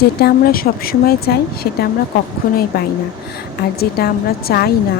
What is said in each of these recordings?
যেটা আমরা সবসময় চাই সেটা আমরা কখনোই পাই না, আর যেটা আমরা চাই না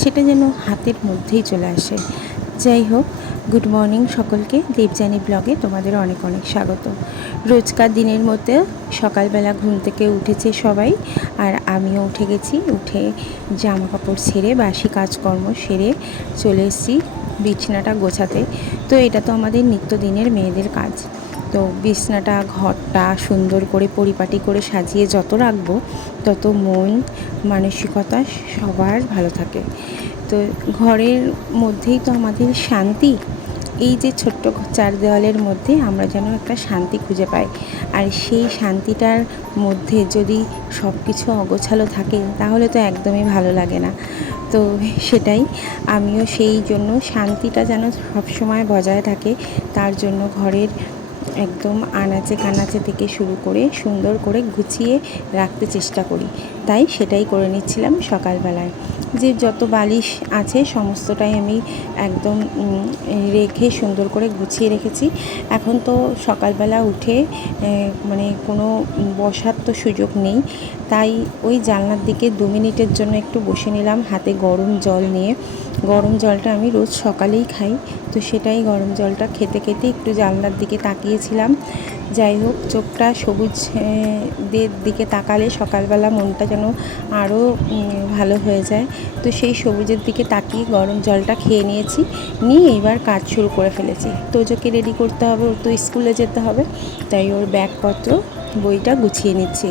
সেটা যেন হাতের মধ্যেই চলে আসে। যাই হোক, গুড মর্নিং সকলকে, দেবযানী ব্লগে তোমাদের অনেক অনেক স্বাগত। রোজকার দিনের মধ্যে সকালবেলা ঘুম থেকে উঠেছে সবাই, আর আমিও উঠে গেছি। উঠে জামা কাপড় ছেড়ে বাসি কাজকর্ম সেরে চলে এসেছি বিছানাটা গোছাতে। তো এটা তো আমাদের নিত্যদিনের মেয়েদের কাজ। তো বিছানাটা, ঘরটা সুন্দর করে পরিপাটি করে সাজিয়ে যত রাখবো তত মন মানসিকতা সবার ভালো থাকে। তো ঘরের মধ্যেই তো আমাদের শান্তি। এই যে ছোট্ট চার দেওয়ালের মধ্যে আমরা যেন একটা শান্তি খুঁজে পাই, আর সেই শান্তিটার মধ্যে যদি সব কিছু অগোছালো থাকে তাহলে তো একদমই ভালো লাগে না। তো সেটাই, আমিও সেই জন্য শান্তিটা যেন সবসময় বজায় থাকে তার জন্য ঘরের একদম আনাচে কানাচে থেকে শুরু করে সুন্দর করে গুছিয়ে রাখতে চেষ্টা করি। তাই সেটাই করে নিচ্ছিলাম সকালবেলায়। যে যত বালিশ আছে সমস্তটাই আমি একদম রেখে সুন্দর করে গুছিয়ে রেখেছি। এখন তো সকালবেলা উঠে মানে কোনো বসার তো সুযোগ নেই, তাই ওই জানলার দিকে 2 মিনিটের জন্য একটু বসে নিলাম হাতে গরম জল নিয়ে। গরম জলটা আমি রোজ সকালেই খাই, তো সেটাই গরম জলটা খেতে খেতে একটু জানলার দিকে তাকিয়েছিলাম। যাই হোক, চোখটা সবুজ দের দিকে তাকালে সকালবেলা মনটা যেন আরও ভালো হয়ে যায়। তো সেই সবুজের দিকে তাকিয়ে গরম জলটা খেয়ে নিয়েছি, নিয়ে এবার কাজ শুরু করে ফেলেছি। তোজোকে রেডি করতে হবে, ওর তো স্কুলে যেতে হবে, তাই ওর ব্যাগপত্র বইটা গুছিয়ে নিচ্ছি।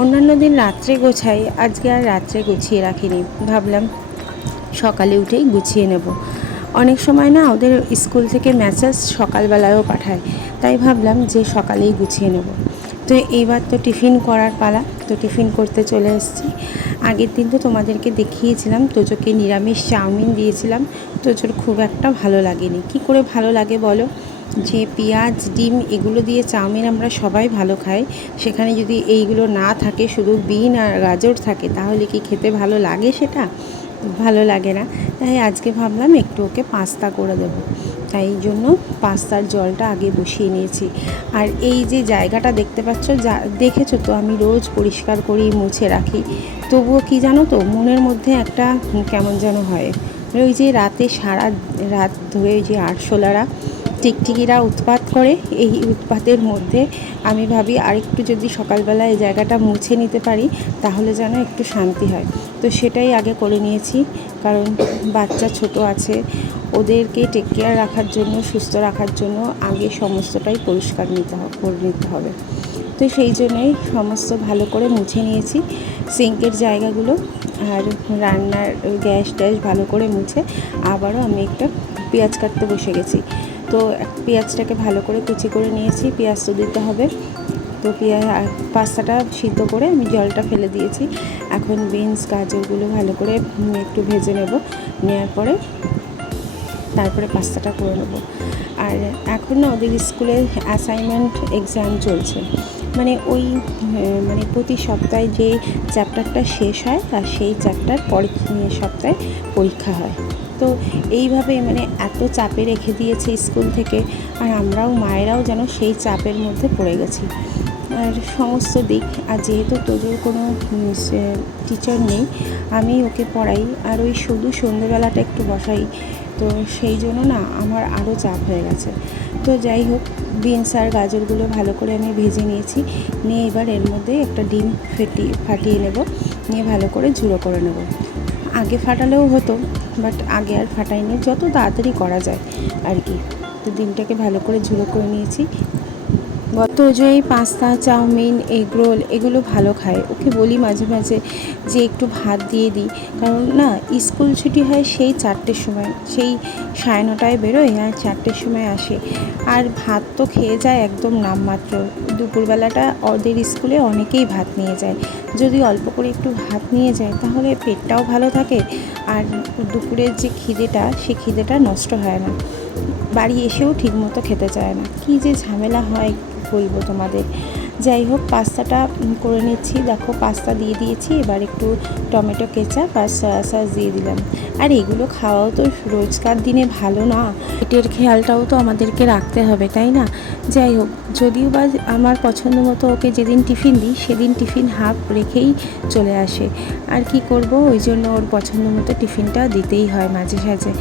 অন্যান্য দিন রাত্রে গোছাই, আজকে আর রাত্রে গুছিয়ে রাখিনি, ভাবলাম সকালে উঠেই গুছিয়ে নেব। অনেক সময় না ওদের স্কুল থেকে মেসেজ সকালবেলায়ও পাঠায়, তাই ভাবলাম যে সকালেই গুছিয়ে নেব। তো এইবার তো টিফিন করার পালা, তো টিফিন করতে চলে এসেছি। আগের দিন তো তোমাদেরকে দেখিয়েছিলাম তোজোকে নিরামিষ চাউমিন দিয়েছিলাম। তোজোর খুব একটা ভালো লাগেনি। কি করে ভালো লাগে বলো? যে পেঁয়াজ ডিম এগুলো দিয়ে চাউমিন আমরা সবাই ভালো খাই, সেখানে যদি এইগুলো না থাকে, শুধু বিন আর গাজর থাকে, তাহলে কি খেতে ভালো লাগে? সেটা ভালো লাগে না। তাই আজকে ভাবলাম একটু ওকে পাস্তা করে দেবো, তাই জন্য পাস্তার জলটা আগে বসিয়ে নিয়েছি। আর এই যে জায়গাটা দেখতে পাচ্ছ, দেখেছো তো আমি রোজ পরিষ্কার করি, মুছে রাখি, তবুও কি জানো তো মনের মধ্যে একটা কেমন যেন হয়। ওই যে রাতে সারা রাত ধরে যে আরশোলারা টিকটিকিরা উৎপাত করে, এই উৎপাতের মধ্যে আমি ভাবি আরেকটু যদি সকালবেলা এই জায়গাটা মুছে নিতে পারি তাহলে যেন একটু শান্তি হয়। তো সেটাই আগে করে নিয়েছি, কারণ বাচ্চা ছোট আছে, ওদেরকে টেক কেয়ার রাখার জন্য, সুস্থ রাখার জন্য আগে সমস্তটাই পরিষ্কার করে নিতে হবে। তো সেই জন্যই সমস্ত ভালো করে মুছে নিয়েছি, সিঙ্কের জায়গাগুলো আর রান্নার গ্যাস ট্যাস ভালো করে মুছে আবারও আমি একটা পেঁয়াজ কাটতে বসে গেছি। তো পেঁয়াজটাকে ভালো করে কুচি করে নিয়েছি, পেঁয়াজ তো দিতে হবে। তো পাস্তাটা সিদ্ধ করে আমি জলটা ফেলে দিয়েছি। এখন বিনস গাজরগুলো ভালো করে একটু ভেজে নেব, নেওয়ার পরে তারপরে পাস্তাটা করে নেব। আর এখন না ওদের স্কুলে অ্যাসাইনমেন্ট এক্সাম চলছে, মানে ওই মানে প্রতি সপ্তাহে যে চ্যাপ্টারটা শেষ হয় আর সেই চ্যাপ্টার পরের সপ্তাহে পরীক্ষা হয়। তো এইভাবে মানে এত চাপে রেখে দিয়েছে স্কুল থেকে, আর আমরাও মায়েরাও যেন সেই চাপের মধ্যে পড়ে গেছি। আর সমস্ত দিক, আর যেহেতু তোদের কোনো টিচার নেই, আমি ওকে পড়াই, আর ওই শুধু সন্ধ্যেবেলাটা একটু বসাই, তো সেই জন্য না আমার আরও চাপ হয়ে গেছে। তো যাই হোক, বিনস আর গাজরগুলো ভালো করে আমি ভেজে নিয়েছি, নিয়ে এবার এর মধ্যে একটা ডিম ফাটিয়ে নেব, নিয়ে ভালো করে ঝুড়ো করে নেব। আগে ফাটালেও হতো, বাট আগে আর ফাটাইনি, যত তাড়াতাড়ি করা যায় আর কি। তো ডিমটাকে ভালো করে ঝুড়ো করে নিয়েছি। তোজো এই পাস্তা, চাউমিন, এগরোল এগুলো ভালো খায়। ওকে বলি মাঝে মাঝে যে একটু ভাত দিয়ে দিই, কারণ না স্কুল ছুটি হয় সেই 4টের সময়, সেই 9:30টায় বেরোয় আর 4টের সময় আসে, আর ভাত তো খেয়ে যায় একদম নামমাত্র। দুপুরবেলাটা ওদের স্কুলে অনেকেই ভাত নিয়ে যায়, যদি অল্প করে একটু ভাত নিয়ে যায় তাহলে পেটটাও ভালো থাকে, আর দুপুরের যে খিদেটা সে খিদেটা নষ্ট হয় না। বাড়ি এসেও ঠিকমতো খেতে চায় না, কী যে ঝামেলা হয় বলবো তোমাদের। যাই হোক পাস্তাটা করে নিচ্ছি। দেখো পাস্তা দিয়ে দিয়েছি, এবার একটু টমেটো কেচাপ আর সয়া সস দিয়ে দিলাম। আর এগুলো খাওয়াও তো রোজকার দিনে ভালো না, পেটের খেয়ালটাও তো আমাদেরকে রাখতে হবে, তাই না? যাই হোক, যদিও বা আমার পছন্দ মতো ওকে যেদিন টিফিন দিই সেদিন টিফিন হাফ রেখেই চলে আসে। আর কি করব, ওই জন্য ওর পছন্দ মতো টিফিনটা দিতেই হয় মাঝে সাঝে।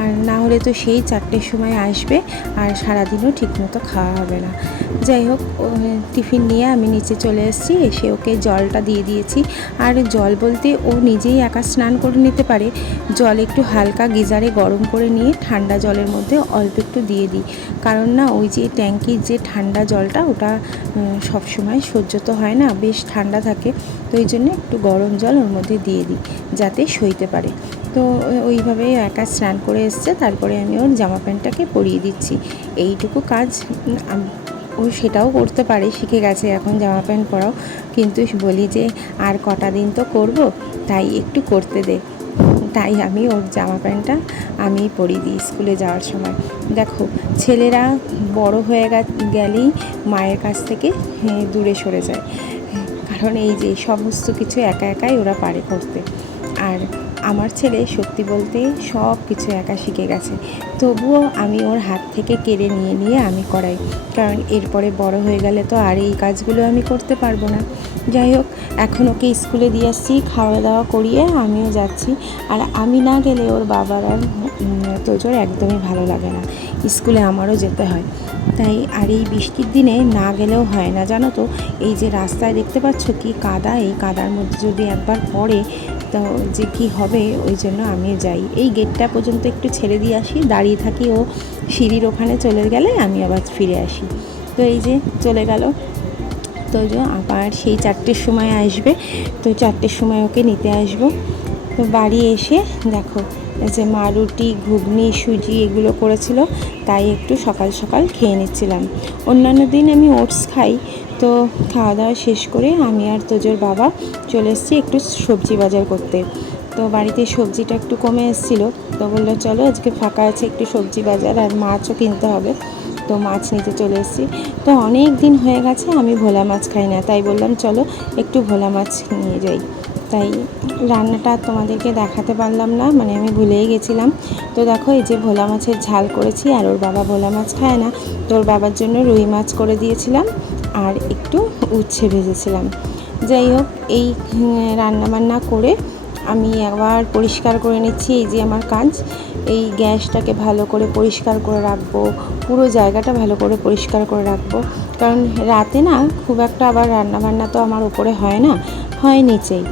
আর না হলে তো সেই 4টের সময় আসবে আর সারাদিনও ঠিকমতো খাওয়া হবে না। যাই হোক, টিফিন নিয়ে আমি নিচে চলে এসেছি, এসে ওকে জলটা দিয়ে দিয়েছি। আর জল বলতে ও নিজেই একা স্নান করে নিতে পারে। জল একটু হালকা গিজারে গরম করে নিয়ে ঠান্ডা জলের মধ্যে অল্প একটু দিয়ে দিই, কারণ না ওই যে ট্যাঙ্কির যে ঠান্ডা জলটা ওটা সব সময় সহ্য তো হয় না, বেশ ঠান্ডা থাকে। তো এই জন্য একটু গরম জল ওর মধ্যে দিয়ে দিই যাতে সইতে পারে। তো ওইভাবেই একা স্নান করে এসছে, তারপরে আমি ওর জামা প্যান্টটাকে পরিয়ে দিচ্ছি। এইটুকু কাজ ও সেটাও করতে পারে, শিখে গেছে এখন জামা প্যান্ট পরাও। কিন্তু বলি যে আর কটা দিন তো করব, তাই একটু করতে দে। তাই আমি ওর জামা প্যান্টটা আমি পরিয়ে দিই স্কুলে যাওয়ার সময়। দেখো, ছেলেরা বড় হয়ে গেলেই মায়ের কাছ থেকে দূরে সরে যায়, কারণ এই যে সমস্ত কিছু একা একাই ওরা পারে করতে। আর আমার ছেলে সত্যি বলতে সব কিছু একা শিখে গেছে, তবুও আমি ওর হাত থেকে কেড়ে নিয়ে নিয়ে আমি করাই, কারণ এরপরে বড় হয়ে গেলে তো আর এই কাজগুলো আমি করতে পারবো না। যাই হোক, এখন ওকে স্কুলে দিয়ে আসছি, খাওয়া দাওয়া করিয়ে আমিও যাচ্ছি। আর আমি না গেলে ওর বাবার আর তোজোর একদমই ভালো লাগে না, স্কুলে আমারও যেতে হয়। তাই আর এই বৃষ্টির দিনে না গেলেও হয় না, জানো তো। এই যে রাস্তায় দেখতে পাচ্ছ কি কাদা, এই কাদার মধ্যে যদি একবার পড়ে তো যে কি হবে, ওই জন্য আমি যাই। এই গেটটা পর্যন্ত একটু ছেড়ে দিয়ে আসি, দাঁড়িয়ে থাকি, ও সিঁড়ির ওখানে চলে গেলে আমি আবার ফিরে আসি। তো এই যে চলে গেল। তো আবার সেই 4টের সময় আসবে, তো 4টের সময় ওকে নিতে আসবো। তো বাড়ি এসে দেখো যে মা রুটি, ঘুগনি, সুজি এগুলো করেছিল, তাই একটু সকাল সকাল খেয়ে নিচ্ছিলাম। অন্যান্য দিন আমি ওটস খাই। তো খাওয়া দাওয়া শেষ করে আমি আর তোজোর বাবা চলে এসেছি একটু সবজি বাজার করতে। তো বাড়িতে সবজিটা একটু কমে এসেছিলো, তো বললো চলো আজকে ফাঁকা আছে, একটু সবজি বাজার আর মাছও কিনতে হবে। তো মাছ নিতে চলে এসেছি। তো অনেক দিন হয়ে গেছে আমি ভোলা মাছ খাই না, তাই বললাম চলো একটু ভোলা মাছ নিয়ে যাই। তাই রান্নাটা তোমাদেরকে দেখাতে পারলাম না, মানে আমি ভুলেই গেছিলাম। তো দেখো, এই যে ভোলা মাছের ঝাল করেছি, আর ওর বাবা ভোলা মাছ খায় না, তো ওর বাবার জন্য রুই মাছ করে দিয়েছিলাম আর একটু উচ্ছে ভেজেছিলাম। যাই হোক, এই রান্নাবান্না করে আমি একবার পরিষ্কার করে নিচ্ছি। এই যে আমার কাজ, এই গ্যাসটাকে ভালো করে পরিষ্কার করে রাখবো, পুরো জায়গাটা ভালো করে পরিষ্কার করে রাখবো, কারণ রাতে না খুব একটা আবার রান্নাবান্না তো আমার উপরে হয় না, হয় নিচেই।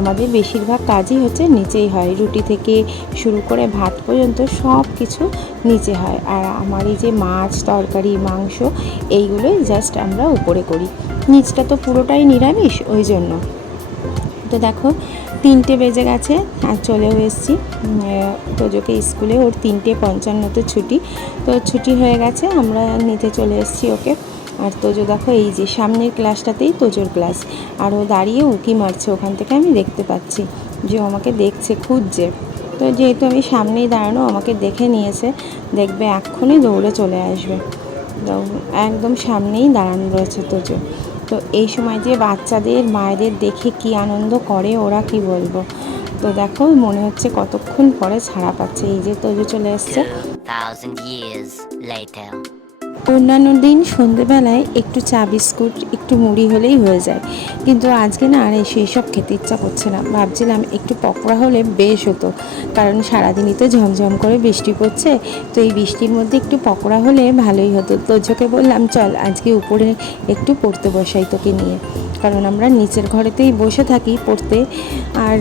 আমাদের বেশিরভাগ কাজই হচ্ছে নিচেই হয়, রুটি থেকে শুরু করে ভাত পর্যন্ত সব কিছু নিচে হয়। আর আমার এই যে মাছ, তরকারি, মাংস এইগুলোই জাস্ট আমরা উপরে করি, নিচটা তো পুরোটাই নিরামিষ, ওই জন্য। তো দেখো 3টে বেজে গেছে আর চলেও এসেছি তোজোকে স্কুলে, ওর 3:55-তে ছুটি। তো ছুটি হয়ে গেছে, আমরা নিতে চলে এসেছি ওকে। আর তোজো দেখো, এই যে সামনের ক্লাসটাতেই তোজোর ক্লাস, আর ও দাঁড়িয়ে উঁকি মারছে, ওখান থেকে আমি দেখতে পাচ্ছি যে ও আমাকে দেখছে, খুঁজছে। তো যেহেতু আমি সামনেই দাঁড়ানো, আমাকে দেখে নিয়েছে, দেখবে এক্ষুনি দৌড়ে চলে আসবে। তো একদম সামনেই দাঁড়ানো রয়েছে তোজো। তো এই সময় যে বাচ্চাদের মায়েদের দেখে কি আনন্দ করে ওরা, কি বলবো। তো দেখো মনে হচ্ছে কতক্ষণ পরে ছাড়া পাচ্ছে, এই যে তোজো চলে এসছে। 2000 years later. অন্যান্য দিন সন্ধেবেলায় একটু চা বিস্কুট, একটু মুড়ি হলেই হয়ে যায়, কিন্তু আজকে না আর সেই সব খেতে ইচ্ছা করছে না। ভাবছিলাম একটু পকোড়া হলে বেশ হতো, কারণ সারাদিনই তো ঝমঝম করে বৃষ্টি পড়ছে, তো এই বৃষ্টির মধ্যে একটু পকোড়া হলে ভালোই হতো। তোজোকে বললাম চল আজকে উপরে একটু পড়তে বসাই তোকে নিয়ে, কারণ আমরা নিচের ঘরেতেই বসে থাকি পড়তে, আর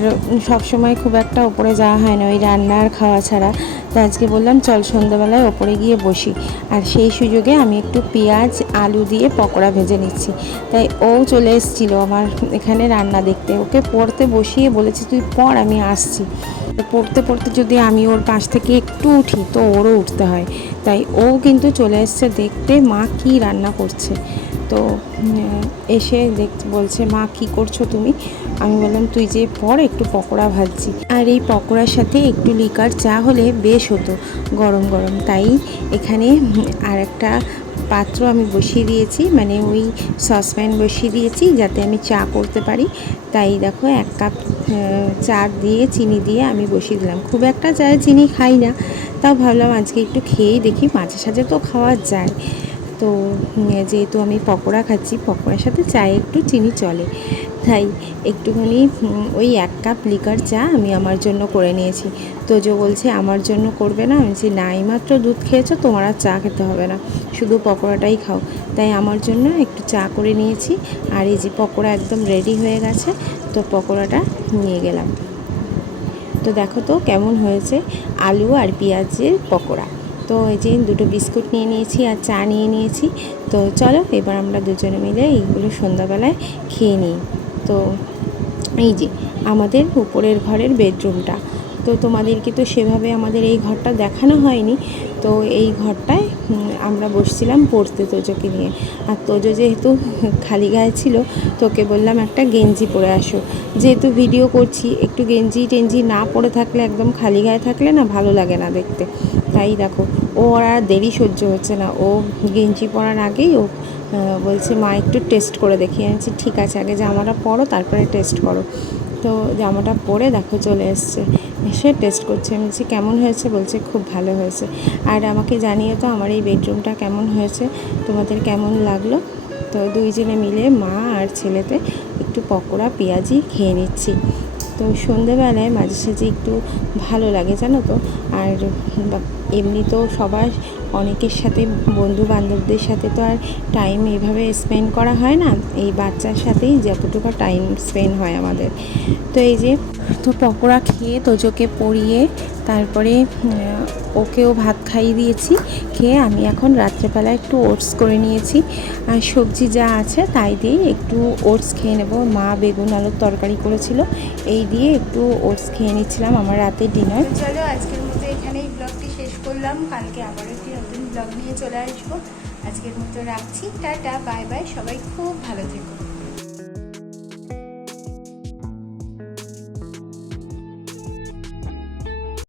সব সময় খুব একটা ওপরে যাওয়া হয় না ওই রান্না আর খাওয়া ছাড়া। তো আজকে বললাম চল সন্ধ্যাবেলায় ওপরে গিয়ে বসি, আর সেই সুযোগে আমি একটু পেঁয়াজ আলু দিয়ে পকোড়া ভেজে নিচ্ছি। তাই ও চলে এসেছিলো আমার এখানে রান্না দেখতে, ওকে পড়তে বসিয়ে বলেছি তুই পড় আমি আসছি। পড়তে পড়তে যদি আমি ওর পাশ থেকে একটু উঠি তো ওরও উঠতে হয়, তাই ও কিন্তু চলে এসছে দেখতে মা কি রান্না করছে। তো এসে বলছে মা কি করছো তুমি? আমি বললাম তুই যে পড়, একটু পকোড়া ভাজছি। আর এই পকোড়ার সাথে একটু লিকার চা হলে বেশ হতো গরম গরম, তাই এখানে আর একটা পাত্র আমি বসিয়ে দিয়েছি, মানে ওই সসপ্যান বসিয়ে দিয়েছি যাতে আমি চা করতে পারি। তাই দেখো 1 কাপ চা দিয়ে চিনি দিয়ে আমি বসিয়ে দিলাম। খুব একটা চায়ে চিনি খাই না, তাও ভাবলাম আজকে একটু খেয়েই দেখি, মাঝে সাঝে তো খাওয়া যায়। তো যেহেতু আমি পকোড়া খাচ্ছি, পকোড়ার সাথে চায়ে একটু চিনি চলে, তাই একটুখানি ওই 1 কাপ লিকার চা আমি আমার জন্য করে নিয়েছি। তোজো বলছে আমার জন্য করবে না, আমি বলছি না, এইমাত্র দুধ খেয়েছো, তোমার আর চা খেতে হবে না, শুধু পকোড়াটাই খাও। তাই আমার জন্য একটু চা করে নিয়েছি। আর এই যে পকোড়া একদম রেডি হয়ে গেছে, তো পকোড়াটা নিয়ে গেলাম। তো দেখো তো কেমন হয়েছে আলু আর পেঁয়াজের পকোড়া। তো এই যে 2টো বিস্কুট নিয়ে নিয়েছি আর চা নিয়ে নিয়েছি। তো চলো এবার আমরা দুজনে মিলে এইগুলো সন্ধ্যাবেলায় খেয়ে নিই। তো এই যে আমাদের উপরের ঘরের বেডরুমটা, তো তোমাদেরকে তো সেভাবে আমাদের এই ঘরটা দেখানো হয়নি। তো এই ঘরটায় আমরা বসছিলাম পড়তে তোজোকে নিয়ে। আর তোজো যেহেতু খালি গায়ে ছিল, তোকে বললাম একটা গেঞ্জি পরে আসো, যেহেতু ভিডিও করছি, একটু গেঞ্জি টেঞ্জি না পরে থাকলে, একদম খালি গায়ে থাকলে না ভালো লাগে না দেখতে। তাই দেখো ও আর দেরি সহ্য হচ্ছে না, ও গেঞ্জি পরার আগেই ও বলছে মা একটু টেস্ট করে দেখি। আমি বলছি ঠিক আছে, আগে জামাটা পরো তারপরে টেস্ট করো। তো জামাটা পরে দেখো চলে এসছে, এসে টেস্ট করছে। আমি বলছি কেমন হয়েছে, বলছে খুব ভালো হয়েছে। আর আমাকে জানিয়ে তো আমার এই বেডরুমটা কেমন হয়েছে, তোমাদের কেমন লাগলো। তো দুইজনে মিলে মা আর ছেলেতে একটু পকোড়া পেঁয়াজি খেয়ে নিচ্ছি। তো সন্ধেবেলায় মাঝে সাঝে একটু ভালো লাগে জানো তো। আর এমনি তো সবার অনেকের সাথে, বন্ধু বান্ধবদের সাথে তো আর টাইম এইভাবে স্পেন্ড করা হয় না, এই বাচ্চার সাথেই যতটুকু টাইম স্পেন্ড হয় আমাদের। তো এই যে তো পকোড়া খেয়ে তোজোকে পরিয়ে তারপরে ওকেও ভাত খাইয়ে দিয়েছি। খেয়ে আমি এখন রাত্রেবেলা একটু ওটস করে নিয়েছি, আর সবজি যা আছে তাই দিয়ে একটু ওটস খেয়ে নেব। মা বেগুন আলুর তরকারি করেছিল, এই দিয়ে একটু ওটস খেয়ে নিচ্ছিলাম আমার রাতের ডিনার। চলো আজকের মতো এখানেই ব্লগটি শেষ করলাম, কালকে আবার একটি নতুন ব্লগ নিয়ে চলে আসবো। আজকের মতো রাখছি, টাটা, বাই বাই, সবাই খুব ভালো থেকো।